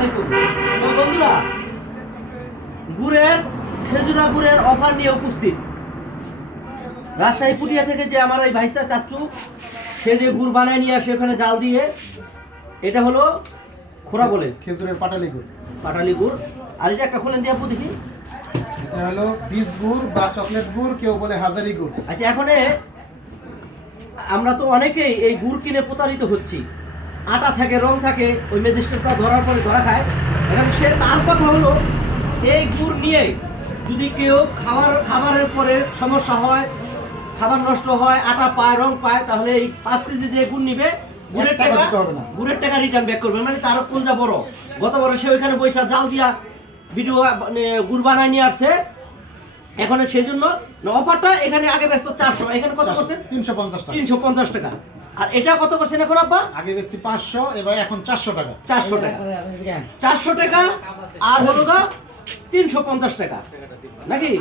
আলাইকুম। তো বন্ধুরা, খেজুরা গুড়ের অফার নিয়ে উপস্থিত। রাজশাহী পুটিয়া থেকে যে আমার এই ভাইস্তা চাচ্চু, সে যে গুড় বানায় নিয়ে আসে ওখানে জাল দিয়ে, এটা হলো খোরা বলে খেজুরের পাটালি গুড়। পাটালি গুড়। আর এটা একটা খোলেন দিয়ে আপু দেখি। এটা হলো বীজ গুড় বা চকলেট গুড়, কেউ বলে হাজারি গুড়। আচ্ছা, এখন আমরা তো অনেকেই এই গুড় কিনে প্রতারিত হচ্ছি। আটা থাকে, রং থাকে, ওই মেজিস্ট্রেটটা ধরার পরে ধরা খায়। এখন তার কথা হলো, এই গুড় নিয়ে যদি কেউ খাবারের পরে সমস্যা হয়, খাবার নষ্ট হয়, আটা পায়, রং পায়, তাহলে এই 5 কেজি যে গুড় নিবে, গুড়ের টাকা রিটার্ন ব্যাক করবে। মানে তার কোনটা বড়, গতবার সে ওইখানে বৈশা জাল দিয়া ভিডিও গুড় বানায় নিয়ে আসছে। এখন সেই জন্য অফারটা এখানে আগে ব্যস্ত 400, এখানে কত করছেন? 350 টাকা। আর এটা কত করছেন এখন আব্বা? আগে বেচছি 500, এবার এখন 400 টাকা। 400 টাকা আর হলো গা 350 টাকা নাকি?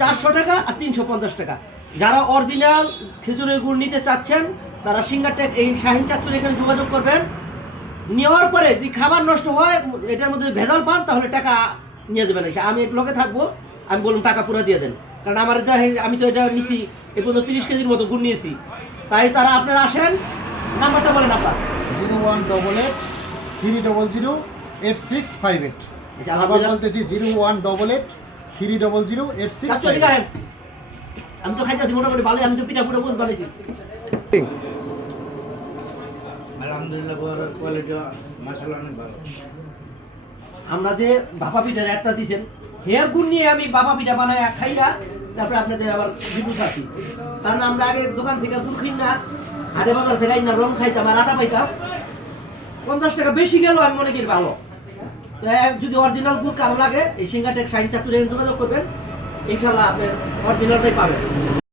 400 টাকা আর 350 টাকা। যারা অরিজিনাল খেজুরের গুড় নিতে চাচ্ছেন তারা সিঙ্গারটেক এই শাহিন চাচ্চুর এখানে যোগাযোগ করবেন। নেওয়ার পরে যদি খাবার নষ্ট হয়, এটার মধ্যে ভেজাল পান, তাহলে টাকা নিয়ে দেবেন। আমি লোকে থাকবো, আমি বললাম টাকা পুরো দিয়ে দেন। কারণ আমার আমি তো এটা নিছি, এ পর্যন্ত 30 কেজির মতো গুড় নিয়েছি। তাই তারা আপনারা আসেন। নাম্বারটা বলেন আপনার। 0188 300 8658। আবার বলতেছি 0188 300 8658। আমি তো খাইতেছি মোটামুটি ভালো। আমি তো পিঠা পুরো বুঝ বানাইছি। আলহামদুলিল্লাহ, কোয়ালিটি মাশাআল্লাহ অনেক ভালো। আমরা যে ভাপা পিঠার একটা দিয়েছেন, হেয়ার গুড় নিয়ে আমি ভাপা পিঠা বানায় খাইয়া তারপরে আপনাদের আবার রিভিউ চাচ্ছি। কারণ আমরা আগে দোকান থেকে গুড় কিন না, হাটে বাজার থেকে না রং খাইতাম আর আটা পাইতাম। 50 টাকা বেশি গেল, আমি মনে করি ভালো। তো যদি অরিজিনাল গুড় কারো লাগে, এই সিঙ্গাটেক শাহিন চাচ্চুর যোগাযোগ করবেন, ইনশাল্লাহ আপনার অরিজিনালটাই পাবেন।